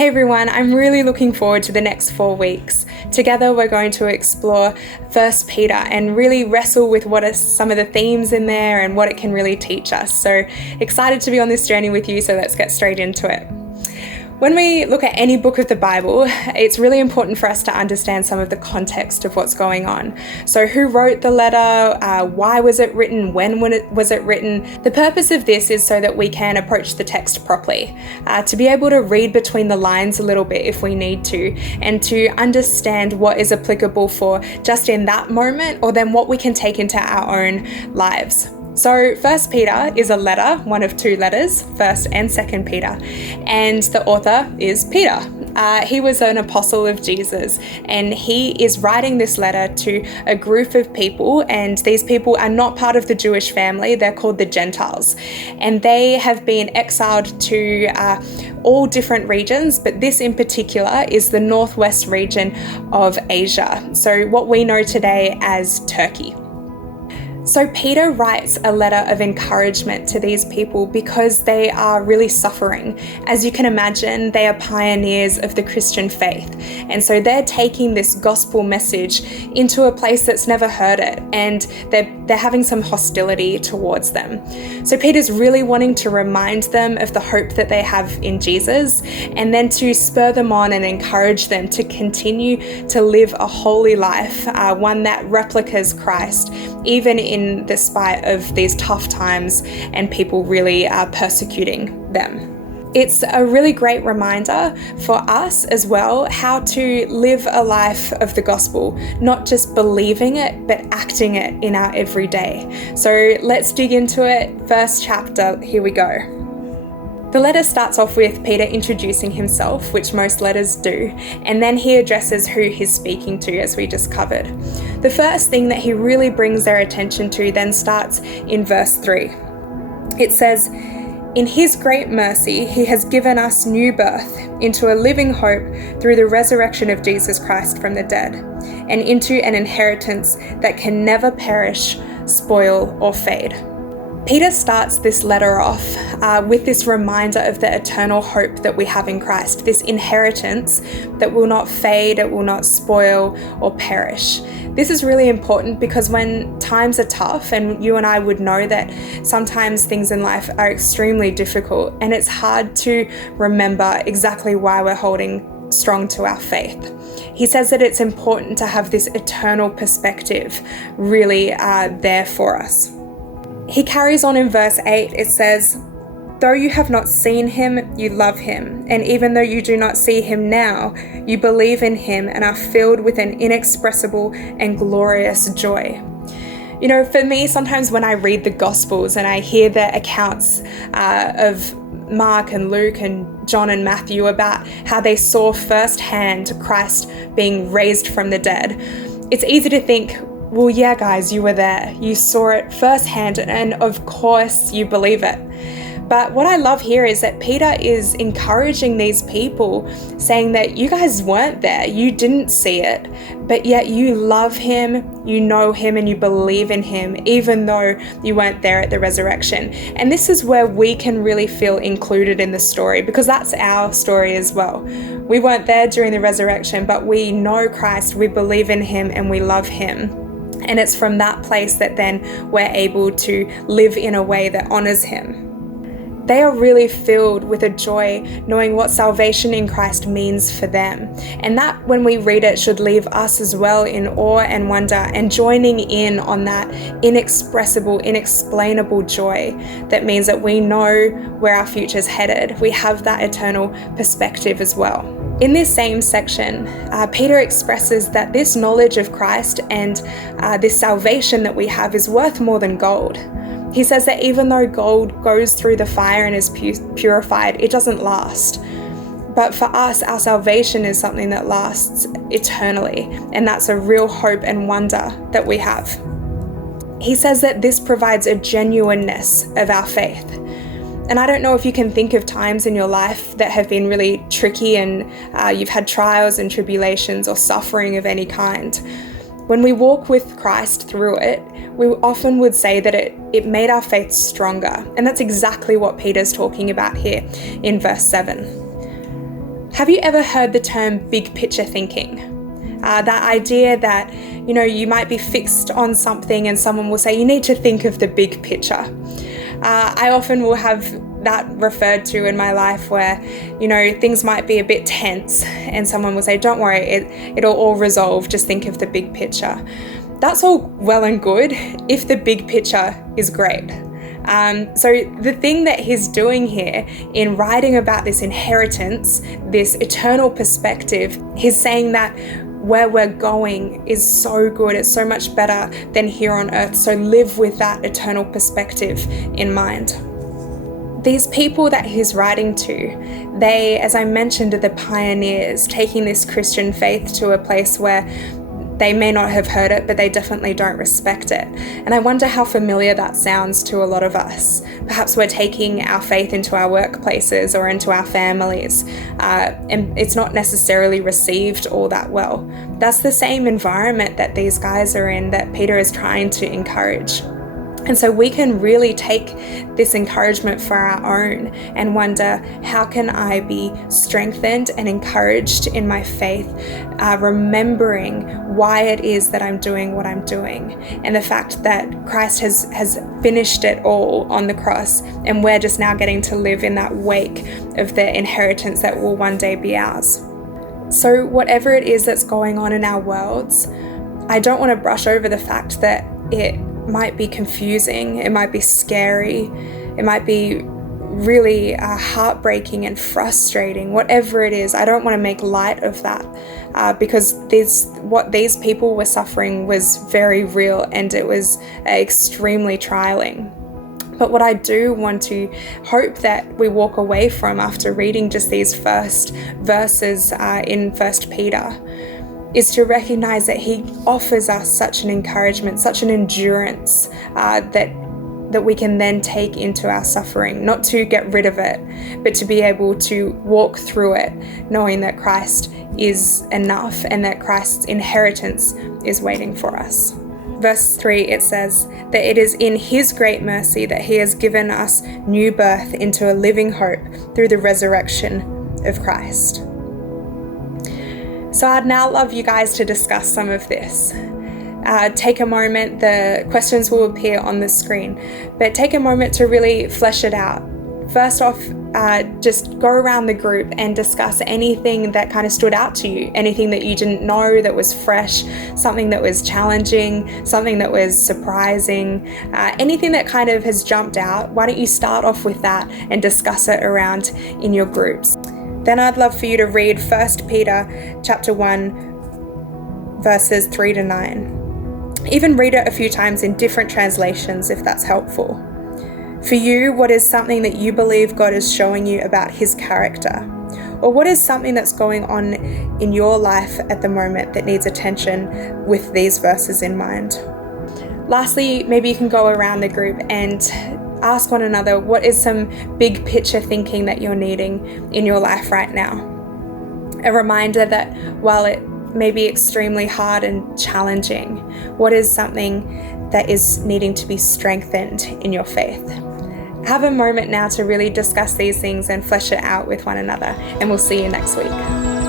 Hey everyone, I'm really looking forward to the next 4 weeks. Together we're going to explore 1 Peter and really wrestle with what are some of the themes in there and what it can really teach us. So excited to be on this journey with you, so let's get straight into it. When we look at any book of the Bible, it's really important for us to understand some of the context of what's going on. So who wrote the letter? Why was it written? When was it written? The purpose of this is so that we can approach the text properly, to be able to read between the lines a little bit if we need to, and to understand what is applicable for just in that moment, or then what we can take into our own lives. So 1 Peter is a letter, one of 2 letters, 1 and 2 Peter, and the author is Peter. He was an apostle of Jesus, and he is writing this letter to a group of people, and these people are not part of the Jewish family. They're called the Gentiles, and they have been exiled to all different regions, but this in particular is the northwest region of Asia, so what we know today as Turkey. So Peter writes a letter of encouragement to these people because they are really suffering. As you can imagine, they are pioneers of the Christian faith. And so they're taking this gospel message into a place that's never heard it, and they're having some hostility towards them. So Peter's really wanting to remind them of the hope that they have in Jesus, and then to spur them on and encourage them to continue to live a holy life, one that replicas Christ, even in the spite of these tough times and people really persecuting them. It's a really great reminder for us as well how to live a life of the gospel, not just believing it, but acting it in our everyday. So let's dig into it. First chapter, here we go. The letter starts off with Peter introducing himself, which most letters do, and then he addresses who he's speaking to, as we just covered. The first thing that he really brings their attention to then starts in verse 3. It says, "In his great mercy, he has given us new birth into a living hope through the resurrection of Jesus Christ from the dead, and into an inheritance that can never perish, spoil, or fade." Peter starts this letter off with this reminder of the eternal hope that we have in Christ, this inheritance that will not fade, it will not spoil or perish. This is really important because when times are tough, and you and I would know that sometimes things in life are extremely difficult, and it's hard to remember exactly why we're holding strong to our faith. He says that it's important to have this eternal perspective really there for us. He carries on in verse 8, it says, "Though you have not seen him, you love him. And even though you do not see him now, you believe in him and are filled with an inexpressible and glorious joy." You know, for me, sometimes when I read the Gospels and I hear the accounts of Mark and Luke and John and Matthew about how they saw firsthand Christ being raised from the dead, it's easy to think, well, yeah, guys, you were there. You saw it firsthand, and of course you believe it. But what I love here is that Peter is encouraging these people, saying that you guys weren't there, you didn't see it, but yet you love him, you know him, and you believe in him, even though you weren't there at the resurrection. And this is where we can really feel included in the story, because that's our story as well. We weren't there during the resurrection, but we know Christ, we believe in him, and we love him. And it's from that place that then we're able to live in a way that honors him. They are really filled with a joy knowing what salvation in Christ means for them. And that, when we read it, should leave us as well in awe and wonder, and joining in on that inexpressible, inexplainable joy that means that we know where our future's headed. We have that eternal perspective as well. In this same section, Peter expresses that this knowledge of Christ and this salvation that we have is worth more than gold. He says that even though gold goes through the fire and is purified, it doesn't last. But for us, our salvation is something that lasts eternally, and that's a real hope and wonder that we have. He says that this provides a genuineness of our faith. And I don't know if you can think of times in your life that have been really tricky, and you've had trials and tribulations or suffering of any kind. When we walk with Christ through it, we often would say that it made our faith stronger. And that's exactly what Peter's talking about here in verse 7. Have you ever heard the term big picture thinking? That idea that, you might be fixed on something and someone will say, you need to think of the big picture. I often will have that referred to in my life where, things might be a bit tense and someone will say, don't worry, it'll all resolve, just think of the big picture. That's all well and good if the big picture is great. So the thing that he's doing here in writing about this inheritance, this eternal perspective, he's saying that where we're going is so good, it's so much better than here on earth. So live with that eternal perspective in mind. These people that he's writing to, they, as I mentioned, are the pioneers, taking this Christian faith to a place where they may not have heard it, but they definitely don't respect it. And I wonder how familiar that sounds to a lot of us. Perhaps we're taking our faith into our workplaces or into our families, and it's not necessarily received all that well. That's the same environment that these guys are in, that Peter is trying to encourage. And so we can really take this encouragement for our own and wonder, how can I be strengthened and encouraged in my faith, remembering why it is that I'm doing what I'm doing, and the fact that Christ has finished it all on the cross, and we're just now getting to live in that wake of the inheritance that will one day be ours. So whatever it is that's going on in our worlds, I don't want to brush over the fact that it might be confusing, it might be scary, it might be really heartbreaking and frustrating. Whatever it is, I don't want to make light of that, because what these people were suffering was very real, and it was extremely trialing. But what I do want to hope that we walk away from after reading just these first verses in 1 Peter is to recognize that he offers us such an encouragement, such an endurance that we can then take into our suffering, not to get rid of it, but to be able to walk through it, knowing that Christ is enough and that Christ's inheritance is waiting for us. Verse 3, it says that it is in his great mercy that he has given us new birth into a living hope through the resurrection of Christ. So I'd now love you guys to discuss some of this. Take a moment, the questions will appear on the screen, but take a moment to really flesh it out. First off, just go around the group and discuss anything that kind of stood out to you, anything that you didn't know that was fresh, something that was challenging, something that was surprising, anything that kind of has jumped out. Why don't you start off with that and discuss it around in your groups? Then I'd love for you to read 1 Peter chapter 1, verses 3 to 9. Even read it a few times in different translations if that's helpful. For you, what is something that you believe God is showing you about his character? Or what is something that's going on in your life at the moment that needs attention with these verses in mind? Lastly, maybe you can go around the group and ask one another, what is some big picture thinking that you're needing in your life right now? A reminder that while it may be extremely hard and challenging, what is something that is needing to be strengthened in your faith? Have a moment now to really discuss these things and flesh it out with one another, and we'll see you next week.